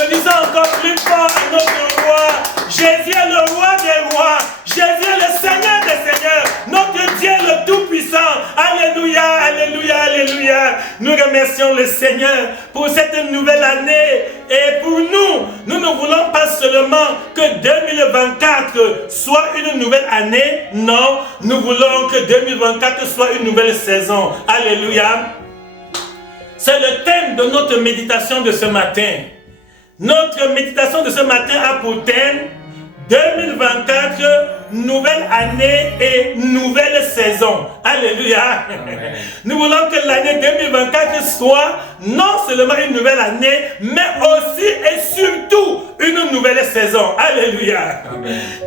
Applaudissons encore plus fort à notre roi. Jésus est le roi des rois. Jésus est le Seigneur des seigneurs. Notre Dieu le Tout-Puissant. Alléluia, alléluia, alléluia. Nous remercions le Seigneur pour cette nouvelle année. Et pour nous, nous ne voulons pas seulement que 2024 soit une nouvelle année. Non, nous voulons que 2024 soit une nouvelle saison. Alléluia. C'est le thème de notre méditation de ce matin. Notre méditation de ce matin a pour thème 2024, nouvelle année et nouvelle saison. Alléluia. Amen. Nous voulons que l'année 2024 soit non seulement une nouvelle année, mais aussi et surtout une nouvelle saison. Alléluia.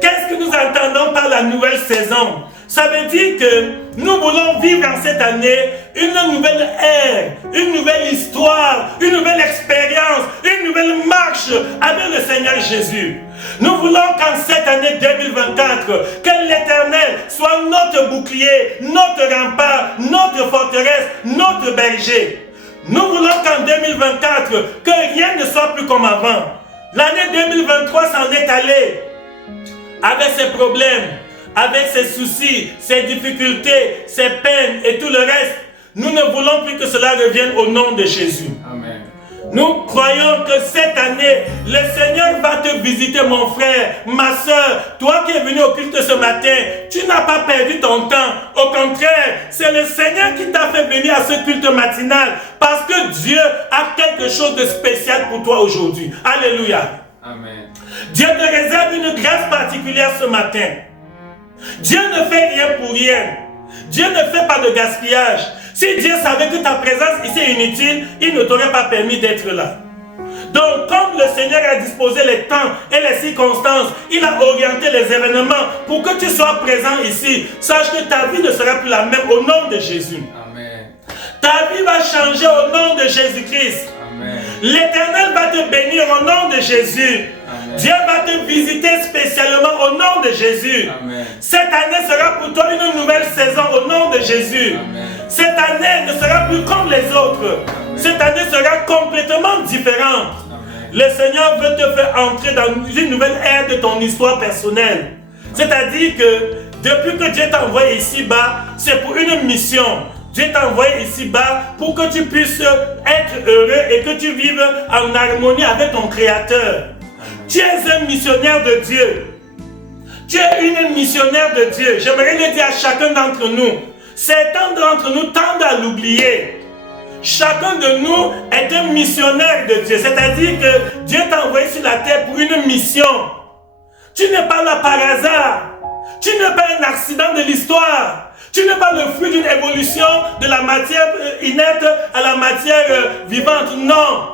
Qu'est-ce que nous entendons par la nouvelle saison? Ça veut dire que nous voulons vivre en cette année une nouvelle ère, une nouvelle histoire, une nouvelle expérience, une nouvelle marche avec le Seigneur Jésus. Nous voulons qu'en cette année 2024, que l'Éternel soit notre bouclier, notre rempart, notre forteresse, notre berger. Nous voulons qu'en 2024, que rien ne soit plus comme avant. L'année 2023 s'en est allée avec ses problèmes, avec ses soucis, ses difficultés, ses peines et tout le reste. Nous ne voulons plus que cela revienne au nom de Jésus. Amen. Nous croyons que cette année, le Seigneur va te visiter, mon frère, ma soeur. Toi qui es venu au culte ce matin, tu n'as pas perdu ton temps. Au contraire, c'est le Seigneur qui t'a fait venir à ce culte matinal parce que Dieu a quelque chose de spécial pour toi aujourd'hui. Alléluia. Amen. Dieu te réserve une grâce particulière ce matin. Dieu ne fait rien pour rien. Dieu ne fait pas de gaspillage. Si Dieu savait que ta présence ici est inutile, il ne t'aurait pas permis d'être là. Donc, comme le Seigneur a disposé les temps et les circonstances, il a orienté les événements pour que tu sois présent ici. Sache que ta vie ne sera plus la même au nom de Jésus. Amen. Ta vie va changer au nom de Jésus-Christ. L'Éternel va te bénir au nom de Jésus. Amen. Dieu va te visiter spécialement au nom de Jésus. Amen. Cette année sera pour toi une nouvelle saison au nom de Jésus. Amen. Cette année ne sera plus comme les autres. Amen. Cette année sera complètement différente. Amen. Le Seigneur veut te faire entrer dans une nouvelle ère de ton histoire personnelle. C'est-à-dire que depuis que Dieu t'a envoyé ici-bas, c'est pour une mission. Dieu t'a envoyé ici-bas pour que tu puisses être heureux et que tu vives en harmonie avec ton Créateur. Tu es un missionnaire de Dieu. Tu es une missionnaire de Dieu. J'aimerais le dire à chacun d'entre nous. Certains d'entre nous tendent à l'oublier. Chacun de nous est un missionnaire de Dieu. C'est-à-dire que Dieu t'a envoyé sur la terre pour une mission. Tu n'es pas là par hasard. Tu n'es pas un accident de l'histoire. Tu n'es pas le fruit d'une évolution de la matière inerte à la matière vivante. Non.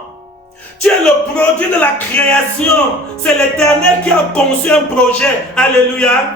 Tu es le produit de la création. C'est l'Éternel qui a conçu un projet. Alléluia.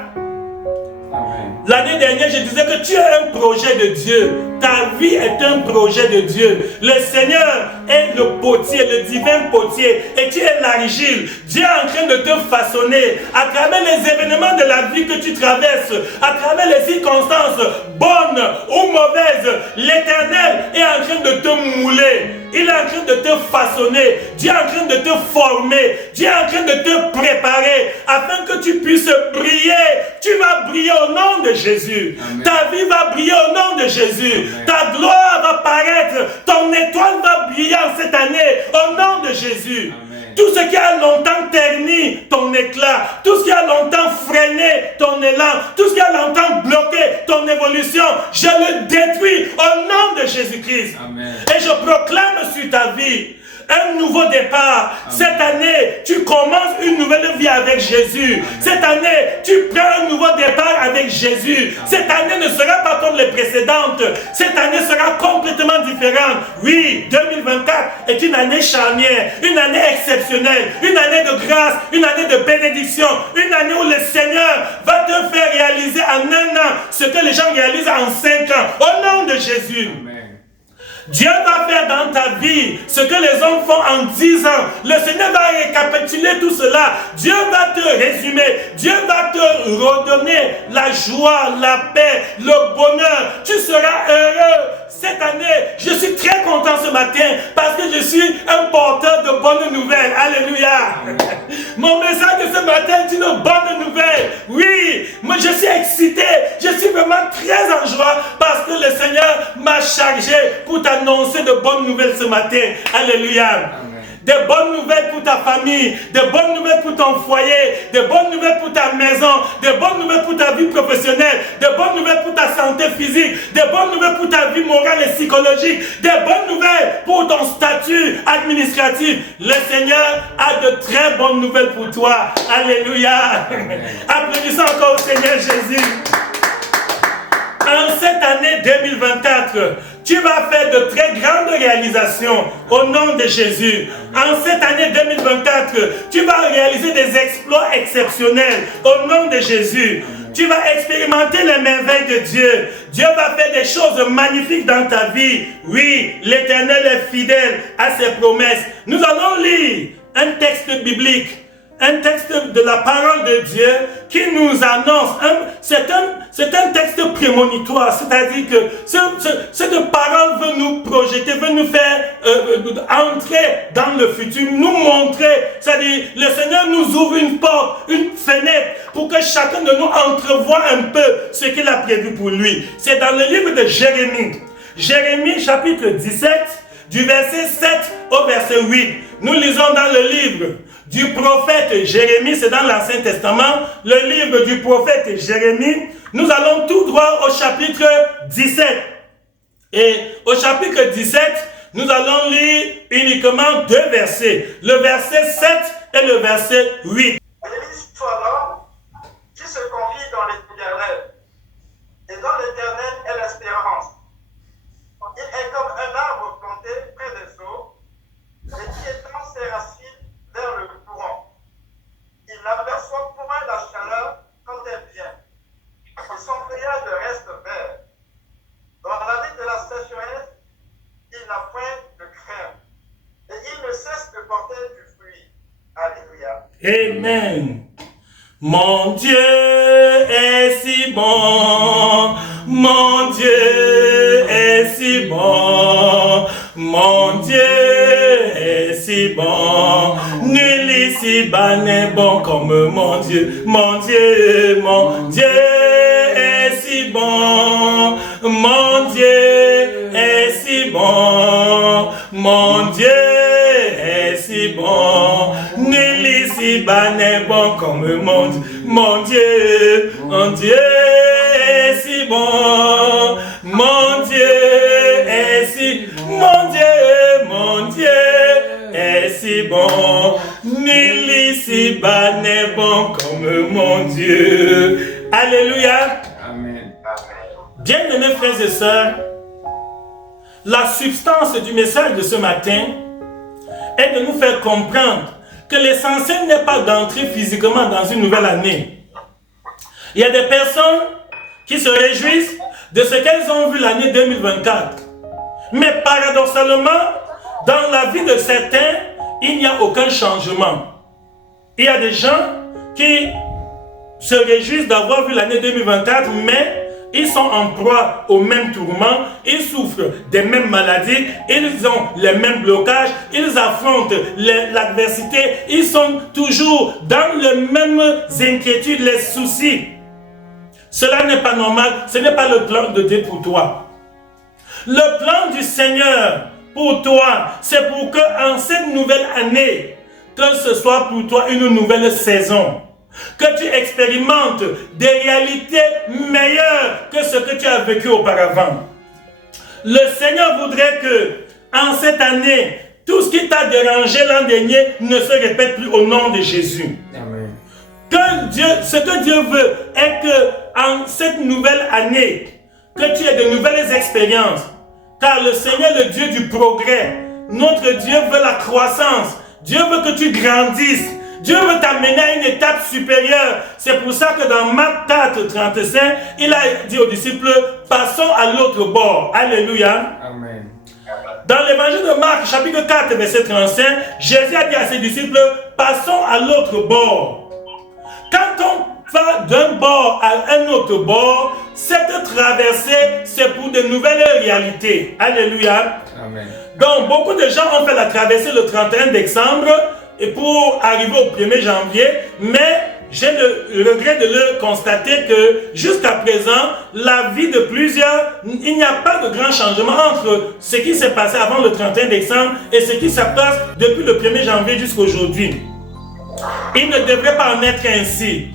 L'année dernière, je disais que tu es un projet de Dieu. Ta vie est un projet de Dieu. Le Seigneur est le potier, le divin potier. Et tu es l'argile. Dieu est en train de te façonner. À travers les événements de la vie que tu traverses, à travers les circonstances, bonnes ou mauvaises, l'Éternel est en train de te mouler. Il est en train de te façonner. Dieu est en train de te former. Dieu est en train de te préparer afin que tu puisses briller. Tu vas briller au nom de Jésus. Amen. Ta vie va briller au nom de Jésus. Amen. Ta gloire va paraître. Ton étoile va briller en cette année au nom de Jésus. Amen. Tout ce qui a longtemps terni ton éclat, tout ce qui a longtemps freiné ton élan, tout ce qui a longtemps bloqué ton évolution, je le détruis au nom de Jésus-Christ. Et je proclame sur ta vie un nouveau départ. Amen. Cette année, tu commences une nouvelle vie avec Jésus. Amen. Cette année, tu prends un nouveau départ avec Jésus. Amen. Cette année ne sera pas comme les précédentes. Cette année sera complètement différente. Oui, 2024 est une année charnière, une année exceptionnelle, une année de grâce, une année de bénédiction, une année où le Seigneur va te faire réaliser en un an ce que les gens réalisent en 5 ans. Au nom de Jésus. Amen. Dieu va faire dans ta vie ce que les hommes font en 10 ans. Le Seigneur va récapituler tout cela. Dieu va te résumer. Dieu va te redonner la joie, la paix, le bonheur. Tu seras heureux. cette année, je suis très content ce matin parce que je suis un porteur de bonnes nouvelles. Alléluia. Mon message de ce matin est une bonne nouvelle. Oui, moi je suis excité. Je suis vraiment très en joie parce que le Seigneur m'a chargé pour t'annoncer de bonnes nouvelles ce matin. Alléluia. Amen. Des bonnes nouvelles pour ta famille, des bonnes nouvelles pour ton foyer, des bonnes nouvelles pour ta maison, des bonnes nouvelles pour ta vie professionnelle, des bonnes nouvelles pour ta santé physique, des bonnes nouvelles pour ta vie morale et psychologique, des bonnes nouvelles pour ton statut administratif. Le Seigneur a de très bonnes nouvelles pour toi. Alléluia. Applaudissons encore au Seigneur Jésus. En cette année 2024, tu vas faire de très grandes réalisations au nom de Jésus. En cette année 2024, tu vas réaliser des exploits exceptionnels au nom de Jésus. Tu vas expérimenter les merveilles de Dieu. Dieu va faire des choses magnifiques dans ta vie. Oui, l'Éternel est fidèle à ses promesses. Nous allons lire un texte biblique. Un texte de la parole de Dieu qui nous annonce, c'est un texte prémonitoire, c'est-à-dire que cette parole veut nous projeter, veut nous faire entrer dans le futur, nous montrer, c'est-à-dire le Seigneur nous ouvre une porte, une fenêtre pour que chacun de nous entrevoie un peu ce qu'il a prévu pour lui. C'est dans le livre de Jérémie. Jérémie chapitre 17, du verset 7 au verset 8. Nous lisons dans le livre du prophète Jérémie, c'est dans l'Ancien Testament, le livre du prophète Jérémie. Nous allons tout droit au chapitre 17. Et au chapitre 17, nous allons lire uniquement deux versets, le verset 7 et le verset 8. Béni soit l'homme qui se confie dans l'Éternel, et dans l'Éternel est l'espérance. Il est comme un arbre planté près des eaux, et qui étend ses racines vers le courant. Il n'aperçoit point la chaleur quand elle vient, et son feuillage reste vert. Dans l'année de la sécheresse, il n'a point de crainte, et il ne cesse de porter du fruit. Alléluia. Amen. Mon Dieu est si bon, mon Dieu est si bon, mon Dieu est si bon, nul ici-bas n'est bon comme mon Dieu, mon Dieu est si bon, mon Dieu est si bon, mon Dieu est si bon, nul ici-bas n'est bon comme mon Dieu, mon Dieu est si bon, mon Dieu est si, mon Dieu est si bon, nul ici-bas n'est bon comme mon Dieu. Alléluia. Amen. Bien-aimés frères et sœurs, la substance du message de ce matin est de nous faire comprendre que l'essentiel n'est pas d'entrer physiquement dans une nouvelle année. Il y a des personnes qui se réjouissent de ce qu'elles ont vu l'année 2024. Mais paradoxalement, dans la vie de certains, il n'y a aucun changement. Il y a des gens qui se réjouissent d'avoir vu l'année 2024, mais ils sont en proie aux mêmes tourments, ils souffrent des mêmes maladies, ils ont les mêmes blocages, ils affrontent l'adversité, ils sont toujours dans les mêmes inquiétudes, les soucis. Cela n'est pas normal, ce n'est pas le plan de Dieu pour toi. Le plan du Seigneur pour toi, c'est pour que en cette nouvelle année, que ce soit pour toi une nouvelle saison, que tu expérimentes des réalités meilleures que ce que tu as vécu auparavant. Le Seigneur voudrait que, en cette année, tout ce qui t'a dérangé l'an dernier ne se répète plus au nom de Jésus. Amen. Ce que Dieu veut est que, en cette nouvelle année, que tu aies de nouvelles expériences. Car le Seigneur est le Dieu du progrès. Notre Dieu veut la croissance. Dieu veut que tu grandisses. Dieu veut t'amener à une étape supérieure. C'est pour ça que dans Marc 4, 35, il a dit aux disciples, passons à l'autre bord. Alléluia. Amen. Dans l'évangile de Marc, chapitre 4, verset 35, Jésus a dit à ses disciples, passons à l'autre bord. Quand on va d'un bord à un autre bord, cette traversée, c'est pour de nouvelles réalités. Alléluia. Amen. Donc, beaucoup de gens ont fait la traversée le 31 décembre et pour arriver au 1er janvier, mais j'ai le regret de le constater que jusqu'à présent, la vie de plusieurs, il n'y a pas de grand changement entre ce qui s'est passé avant le 31 décembre et ce qui se passe depuis le 1er janvier jusqu'à aujourd'hui. Il ne devrait pas en être ainsi.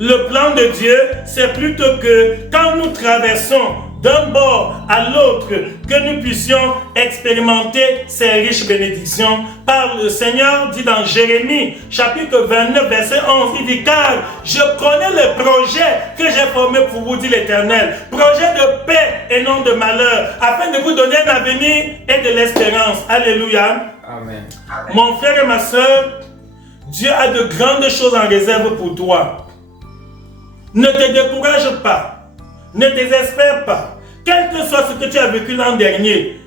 Le plan de Dieu, c'est plutôt que quand nous traversons d'un bord à l'autre, que nous puissions expérimenter ces riches bénédictions. Par le Seigneur dit dans Jérémie, chapitre 29, verset 11, il dit, car je connais le projet que j'ai formé pour vous, dit l'Éternel, projet de paix et non de malheur, afin de vous donner un avenir et de l'espérance. Alléluia. Amen. Mon frère et ma soeur, Dieu a de grandes choses en réserve pour toi. Ne te décourage pas. Ne désespère pas. Quel que soit ce que tu as vécu l'an dernier,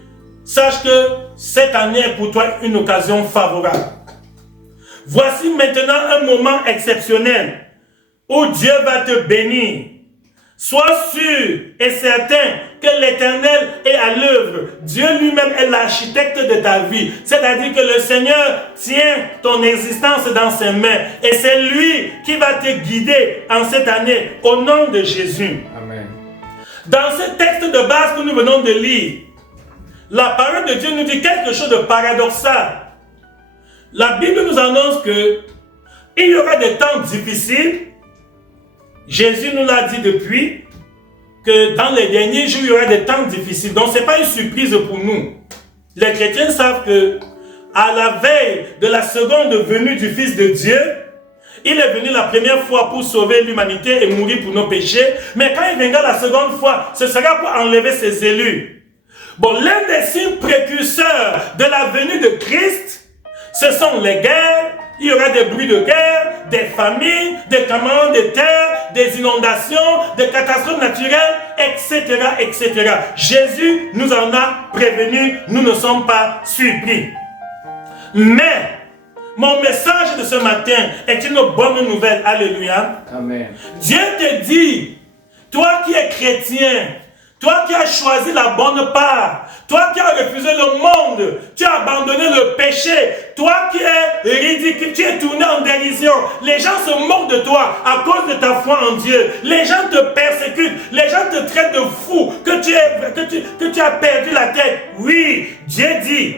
sache que cette année est pour toi une occasion favorable. Voici maintenant un moment exceptionnel où Dieu va te bénir. Sois sûr et certain que l'Éternel est à l'œuvre. Dieu lui-même est l'architecte de ta vie. C'est-à-dire que le Seigneur tient ton existence dans ses mains. Et c'est lui qui va te guider en cette année au nom de Jésus. Amen. Dans ce texte de base que nous venons de lire, la parole de Dieu nous dit quelque chose de paradoxal. La Bible nous annonce que il y aura des temps difficiles. Jésus nous l'a dit depuis que dans les derniers jours, il y aura des temps difficiles. Donc, ce n'est pas une surprise pour nous. Les chrétiens savent que à la veille de la seconde venue du Fils de Dieu, il est venu la première fois pour sauver l'humanité et mourir pour nos péchés. Mais quand il viendra la seconde fois, ce sera pour enlever ses élus. Bon, l'un des signes précurseurs de la venue de Christ, ce sont les guerres. Il y aura des bruits de guerre, des famines, des tremblements de terre, des inondations, des catastrophes naturelles, etc., etc. Jésus nous en a prévenus, nous ne sommes pas surpris. Mais, mon message de ce matin est une bonne nouvelle. Alléluia. Amen. Dieu te dit, toi qui es chrétien, toi qui as choisi la bonne part, toi qui as refusé le monde, tu as abandonné le péché, toi qui es ridicule, tu es tourné en dérision. Les gens se moquent de toi à cause de ta foi en Dieu. Les gens te persécutent, les gens te traitent de fou, que tu as perdu la tête. Oui, Dieu dit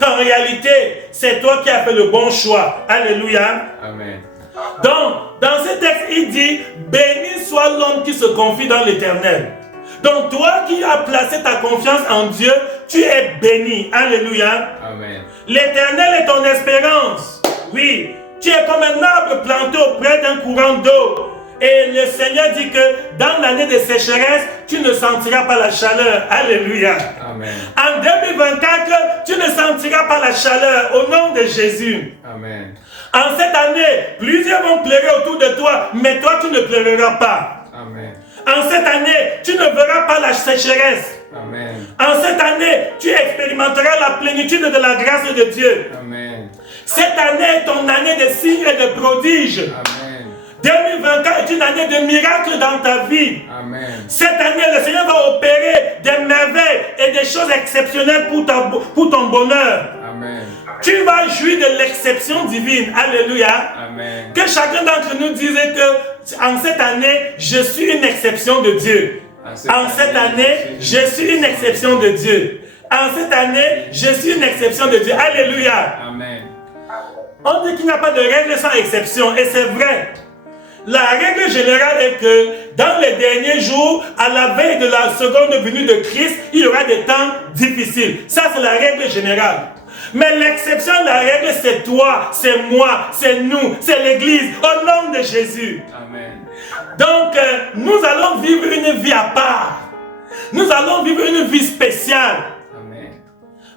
qu'en réalité, c'est toi qui as fait le bon choix. Alléluia. Amen. Donc, dans ce texte, il dit, béni soit l'homme qui se confie dans l'Éternel. Donc toi qui as placé ta confiance en Dieu, tu es béni. Alléluia. Amen. L'Éternel est ton espérance. Oui, tu es comme un arbre planté auprès d'un courant d'eau. Et le Seigneur dit que dans l'année de sécheresse, tu ne sentiras pas la chaleur. Alléluia. Amen. En 2024, tu ne sentiras pas la chaleur au nom de Jésus. Amen. En cette année, plusieurs vont pleurer autour de toi, mais toi tu ne pleureras pas. Amen. En cette année, tu ne verras pas la sécheresse. Amen. En cette année, tu expérimenteras la plénitude de la grâce de Dieu. Amen. Cette année est ton année de signes et de prodiges. Amen. 2024 est une année de miracles dans ta vie. Amen. Cette année, le Seigneur va opérer des merveilles et des choses exceptionnelles pour ton bonheur. Amen. Tu vas jouir de l'exception divine. Alléluia. Amen. Que chacun d'entre nous disait que en cette année, je suis une exception de Dieu. En cette année, je suis une exception de Dieu. En cette année, je suis une exception de Dieu. Alléluia. Amen. On dit qu'il n'y a pas de règle sans exception. Et c'est vrai. La règle générale est que dans les derniers jours, à la veille de la seconde venue de Christ, il y aura des temps difficiles. Ça, c'est la règle générale. Mais l'exception de la règle, c'est toi, c'est moi, c'est nous, c'est l'Église, au nom de Jésus. Amen. Donc, nous allons vivre une vie à part. Nous allons vivre une vie spéciale. Amen.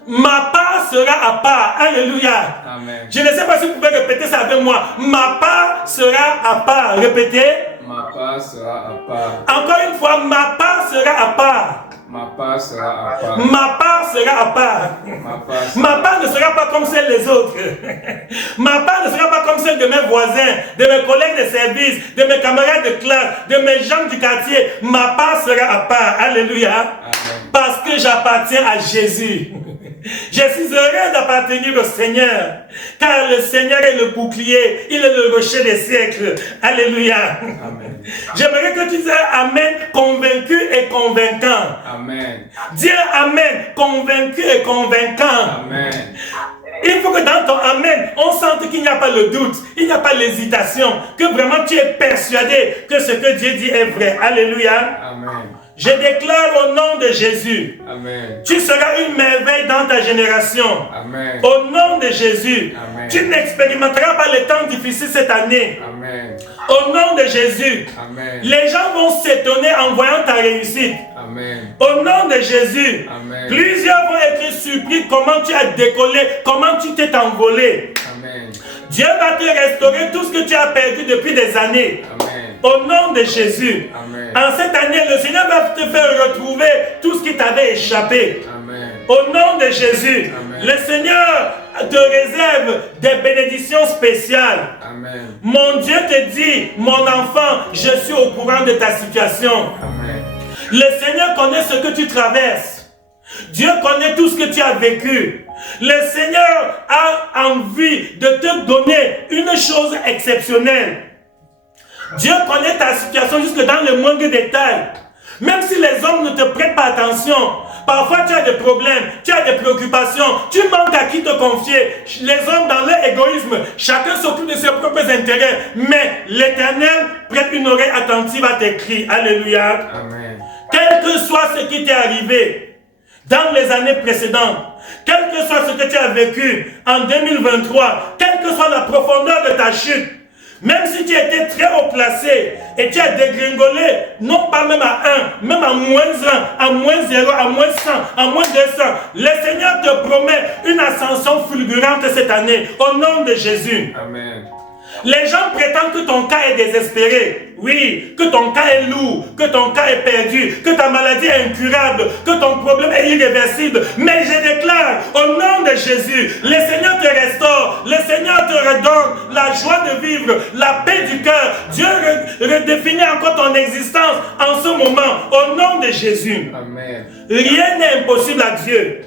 Ma part sera à part. Alléluia. Amen. Je ne sais pas si vous pouvez répéter ça avec moi. Ma part sera à part. Répétez. Ma part sera à part. Encore une fois, ma part sera à part. Ma part sera à part. Ma part sera à part. Ma part sera... Ma part ne sera pas comme celle des autres. Ma part ne sera pas comme celle de mes voisins, de mes collègues de service, de mes camarades de classe, de mes gens du quartier, ma part sera à part. Alléluia. Amen. Parce que j'appartiens à Jésus. Je suis heureux d'appartenir au Seigneur, car le Seigneur est le bouclier, il est le rocher des siècles. Alléluia. Amen. J'aimerais que tu dises Amen, convaincu et convaincant. Amen. Dis Amen, convaincu et convaincant. Amen. Il faut que dans ton Amen, on sente qu'il n'y a pas le doute, il n'y a pas l'hésitation, que vraiment tu es persuadé que ce que Dieu dit est vrai. Alléluia. Amen. Je déclare au nom de Jésus, Amen. tu seras une merveille dans ta génération. Amen. Au nom de Jésus, Amen. tu n'expérimenteras pas les temps difficiles cette année. Amen. Au nom de Jésus, Amen. les gens vont s'étonner en voyant ta réussite. Amen. Au nom de Jésus, Amen. plusieurs vont être surpris comment tu as décollé, comment tu t'es envolé. Amen. Dieu va te restaurer tout ce que tu as perdu depuis des années. Amen. Au nom de Jésus. Amen. En cette année, le Seigneur va te faire retrouver tout ce qui t'avait échappé. Amen. Au nom de Jésus, Amen. le Seigneur te réserve des bénédictions spéciales. Amen. Mon Dieu te dit, mon enfant, je suis au courant de ta situation. Amen. Le Seigneur connaît ce que tu traverses. Dieu connaît tout ce que tu as vécu. Le Seigneur a envie de te donner une chose exceptionnelle. Dieu connaît ta situation jusque dans le moindre détail. Même si les hommes ne te prêtent pas attention, parfois tu as des problèmes, tu as des préoccupations, tu manques à qui te confier. Les hommes dans leur égoïsme, chacun s'occupe de ses propres intérêts. Mais l'Éternel prête une oreille attentive à tes cris. Alléluia. Amen. Quel que soit ce qui t'est arrivé dans les années précédentes, quel que soit ce que tu as vécu en 2023, quelle que soit la profondeur de ta chute, même si tu étais très haut placé et tu as dégringolé, non pas même à 1, même à moins 1, à moins 0, à moins 100, à moins 200, le Seigneur te promet une ascension fulgurante cette année, au nom de Jésus. Amen. Les gens prétendent que ton cas est désespéré. Oui, que ton cas est lourd, que ton cas est perdu, que ta maladie est incurable, que ton problème est irréversible. Mais je déclare, au nom de Jésus, le Seigneur te restaure, le Seigneur te redonne la joie de vivre, la paix du cœur. Dieu redéfinit encore ton existence en ce moment, au nom de Jésus. Amen. Rien n'est impossible à Dieu.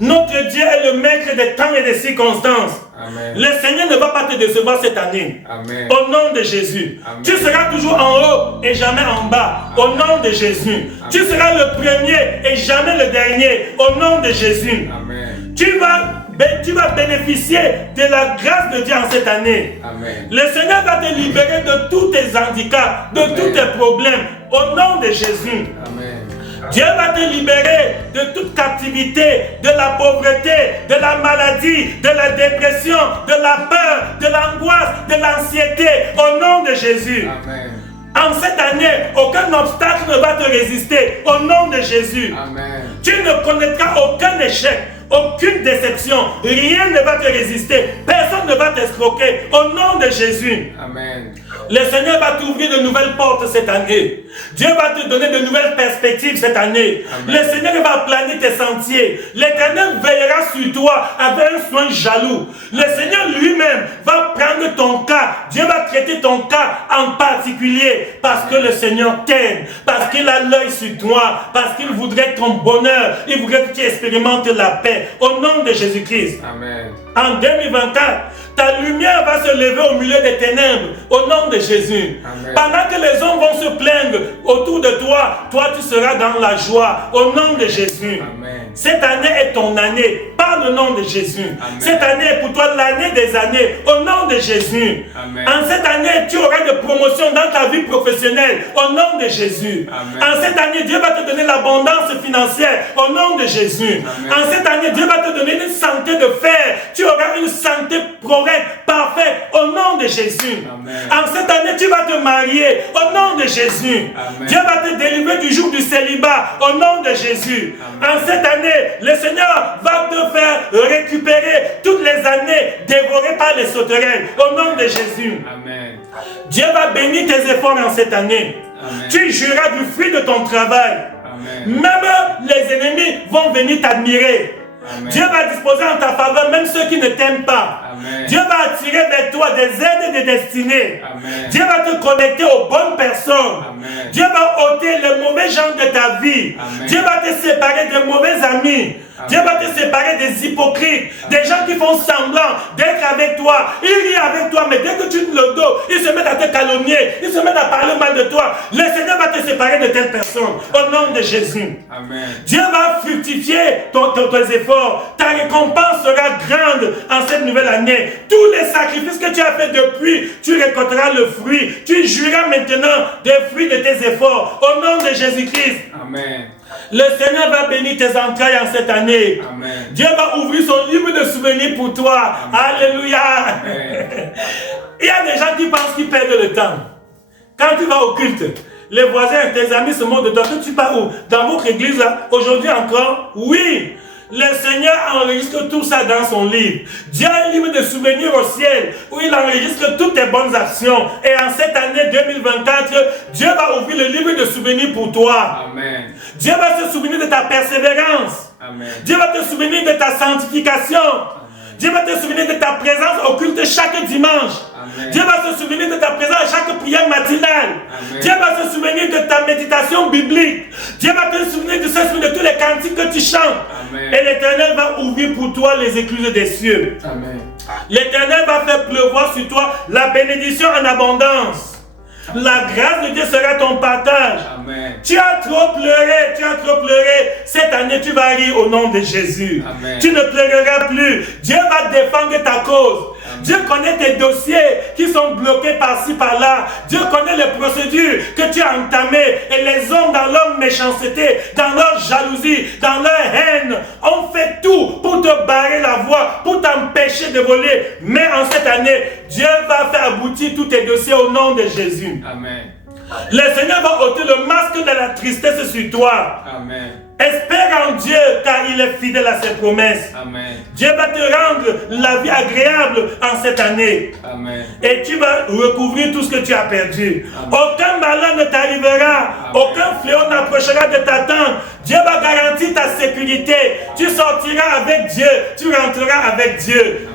Notre Dieu est le maître des temps et des circonstances. Amen. Le Seigneur ne va pas te décevoir cette année. Amen. Au nom de Jésus. Amen. Tu seras toujours en haut et jamais en bas. Au nom de Jésus. Amen. Tu seras le premier et jamais le dernier. Au nom de Jésus. Amen. Tu vas bénéficier de la grâce de Dieu en cette année. Amen. Le Seigneur va te libérer de tous tes handicaps, de Amen. tous tes problèmes. Au nom de Jésus. Amen. Dieu va te libérer de toute captivité, de la pauvreté, de la maladie, de la dépression, de la peur, de l'angoisse, de l'anxiété, au nom de Jésus. Amen. En cette année, aucun obstacle ne va te résister, au nom de Jésus. Amen. Tu ne connaîtras aucun échec, aucune déception, rien ne va te résister, personne ne va t'escroquer, au nom de Jésus. Amen. Le Seigneur va t'ouvrir de nouvelles portes cette année. Dieu va te donner de nouvelles perspectives cette année. Amen. Le Seigneur va planer tes sentiers. L'Éternel veillera sur toi avec un soin jaloux. Le Seigneur lui-même va prendre ton cas. Dieu va traiter ton cas en particulier parce que le Seigneur t'aime, parce qu'il a l'œil sur toi, parce qu'il voudrait ton bonheur. Il voudrait que tu expérimentes la paix. Au nom de Jésus-Christ. Amen. En 2024, ta lumière va se lever au milieu des ténèbres, au nom de Jésus. Amen. Pendant que les hommes vont se plaindre autour de toi, toi tu seras dans la joie, au nom de Jésus. Amen. Cette année est ton année, par le nom de Jésus. Amen. Cette année est pour toi l'année des années, au nom de Jésus. Amen. En cette année, tu auras de promotion dans ta vie professionnelle, au nom de Jésus. Amen. En cette année, Dieu va te donner l'abondance financière, au nom de Jésus. Amen. En cette année, Dieu va te donner une santé de fer. Tu auras une santé correcte, parfaite, au nom de Jésus. Amen. En cette année, tu vas te marier, au nom de Jésus. Amen. Dieu va te délivrer du joug du célibat, au nom de Jésus. Amen. En cette année, le Seigneur va te faire récupérer toutes les années dévorées par les sauterelles, au nom de Jésus. Amen. Dieu va bénir tes efforts en cette année. Amen. Tu jouiras du fruit de ton travail. Amen. Même les ennemis vont venir t'admirer. Amen. Dieu va disposer en ta faveur même ceux qui ne t'aiment pas. Amen. Amen. Dieu va attirer vers toi des aides et des destinées. Amen. Dieu va te connecter aux bonnes personnes. Amen. Dieu va ôter les mauvais gens de ta vie. Amen. Dieu va te séparer des mauvais amis. Amen. Dieu va te séparer des hypocrites, des gens qui font semblant d'être avec toi. Ils rient avec toi, mais dès que tu le dos, ils se mettent à te calomnier, ils se mettent à parler mal de toi. Le Seigneur va te séparer de telles personnes au nom de Jésus. Amen. Dieu va fructifier tes efforts. Ta récompense sera grande en cette nouvelle année. Tous les sacrifices que tu as fait depuis, tu récolteras le fruit. Tu jouiras maintenant des fruits de tes efforts au nom de Jésus-Christ. Amen. Le Seigneur va bénir tes entrailles en cette année. Amen. Dieu va ouvrir son livre de souvenirs pour toi. Amen. Alléluia. Amen. Il y a des gens qui pensent qu'ils perdent le temps. Quand tu vas au culte, les voisins, tes amis se moquent de toi. Que tu pars où? Dans votre église, là, aujourd'hui encore? Oui. Le Seigneur enregistre tout ça dans son livre. Dieu a un livre de souvenirs au ciel où il enregistre toutes tes bonnes actions. Et en cette année 2024, Dieu va ouvrir le livre de souvenirs pour toi. Amen. Dieu va se souvenir de ta persévérance. Amen. Dieu va te souvenir de ta sanctification. Dieu va te souvenir de ta présence au culte chaque dimanche. Amen. Dieu va se souvenir de ta présence à chaque prière matinale. Amen. Dieu va se souvenir de ta méditation biblique. Dieu va te souvenir de tous les cantiques que tu chantes. Amen. Et l'Éternel va ouvrir pour toi les écluses des cieux. Amen. L'Éternel va faire pleuvoir sur toi la bénédiction en abondance. La grâce de Dieu sera ton partage. Amen. Tu as trop pleuré. Cette année, tu vas rire au nom de Jésus. Amen. Tu ne pleureras plus. Dieu va défendre ta cause. Amen. Dieu connaît tes dossiers qui sont bloqués par-ci, par-là. Dieu connaît les procédures que tu as entamées. Et les hommes, dans leur méchanceté, dans leur jalousie, dans leur haine, ont fait tout pour te barrer la voie, pour t'empêcher de voler. Mais en cette année, Dieu va faire aboutir tous tes dossiers au nom de Jésus. Amen. Le Seigneur va ôter le masque de la tristesse sur toi. Amen. Espère en Dieu car il est fidèle à ses promesses. Amen. Dieu va te rendre la vie agréable en cette année. Amen. Et tu vas recouvrir tout ce que tu as perdu. Amen. Aucun malheur ne t'arrivera. Aucun fléau n'approchera de ta tente. Dieu va garantir ta sécurité. Tu sortiras avec Dieu. Tu rentreras avec Dieu.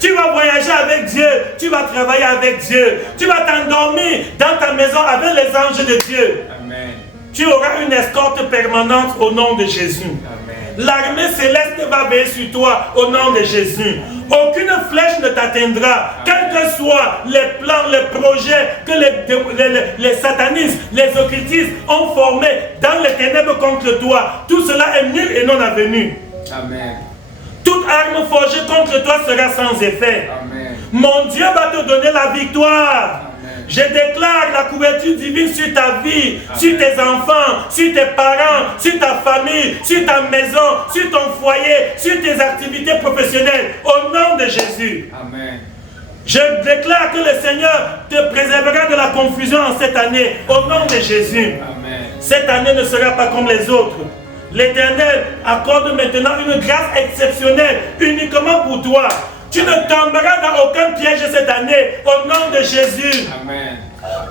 Tu vas voyager avec Dieu, tu vas travailler avec Dieu, tu vas t'endormir dans ta maison avec les anges de Dieu. Amen. Tu auras une escorte permanente au nom de Jésus. Amen. L'armée céleste va veiller sur toi au nom de Jésus. Aucune flèche ne t'atteindra, quels que soient les plans, les projets que les satanistes, les occultistes ont formés dans les ténèbres contre toi. Tout cela est nul et non avenu. Amen. Toute arme forgée contre toi sera sans effet. Amen. Mon Dieu va te donner la victoire. Amen. Je déclare la couverture divine sur ta vie, Amen. sur tes enfants, sur tes parents, sur ta famille, sur ta maison, sur ton foyer, sur tes activités professionnelles. Au nom de Jésus. Amen. Je déclare que le Seigneur te préservera de la confusion en cette année. Au nom de Jésus. Amen. Cette année ne sera pas comme les autres. L'Éternel accorde maintenant une grâce exceptionnelle uniquement pour toi. Tu ne tomberas dans aucun piège cette année au nom de Jésus. Amen.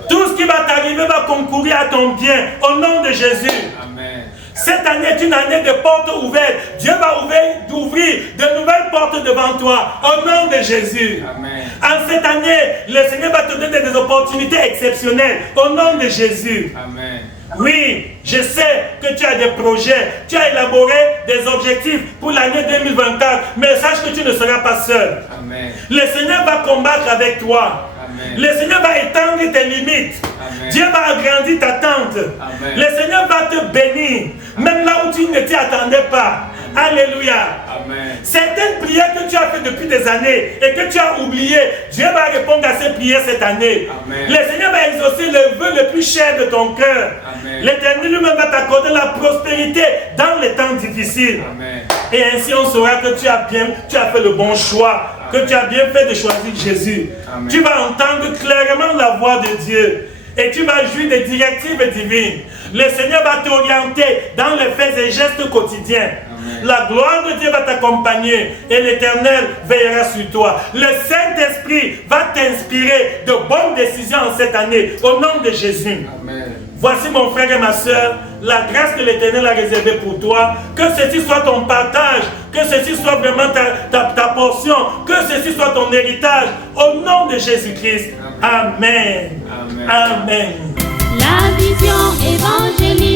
Tout ce qui va t'arriver va concourir à ton bien au nom de Jésus. Amen. Cette année est une année de portes ouvertes. Dieu va ouvrir de nouvelles portes devant toi au nom de Jésus. Amen. En cette année, le Seigneur va te donner des opportunités exceptionnelles au nom de Jésus. Amen. Oui, je sais que tu as des projets, tu as élaboré des objectifs pour l'année 2024, mais sache que tu ne seras pas seul. Amen. Le Seigneur va combattre avec toi. Amen. Le Seigneur va étendre tes limites. Amen. Dieu va agrandir ta tente. Amen. Le Seigneur va te bénir, même là où tu ne t'y attendais pas. Alléluia. Amen. Certaines prières que tu as faites depuis des années et que tu as oubliées, Dieu va répondre à ces prières cette année. Amen. Le Seigneur va exaucer le vœu le plus cher de ton cœur. Amen. L'Éternel lui-même va t'accorder la prospérité dans les temps difficiles. Amen. Et ainsi on saura que tu as fait le bon choix, que tu as bien fait de choisir Jésus. Amen. Tu vas entendre clairement la voix de Dieu. Et tu vas jouir des directives divines. Le Seigneur va t'orienter dans les faits et gestes quotidiens. Amen. La gloire de Dieu va t'accompagner et l'Éternel veillera sur toi. Le Saint-Esprit va t'inspirer de bonnes décisions en cette année. Au nom de Jésus. Amen. Voici mon frère et ma soeur, la grâce que l'Éternel a réservée pour toi. Que ceci soit ton partage, que ceci soit vraiment ta portion, que ceci soit ton héritage. Au nom de Jésus-Christ. Amen. Amen. Amen. La vision évangélique.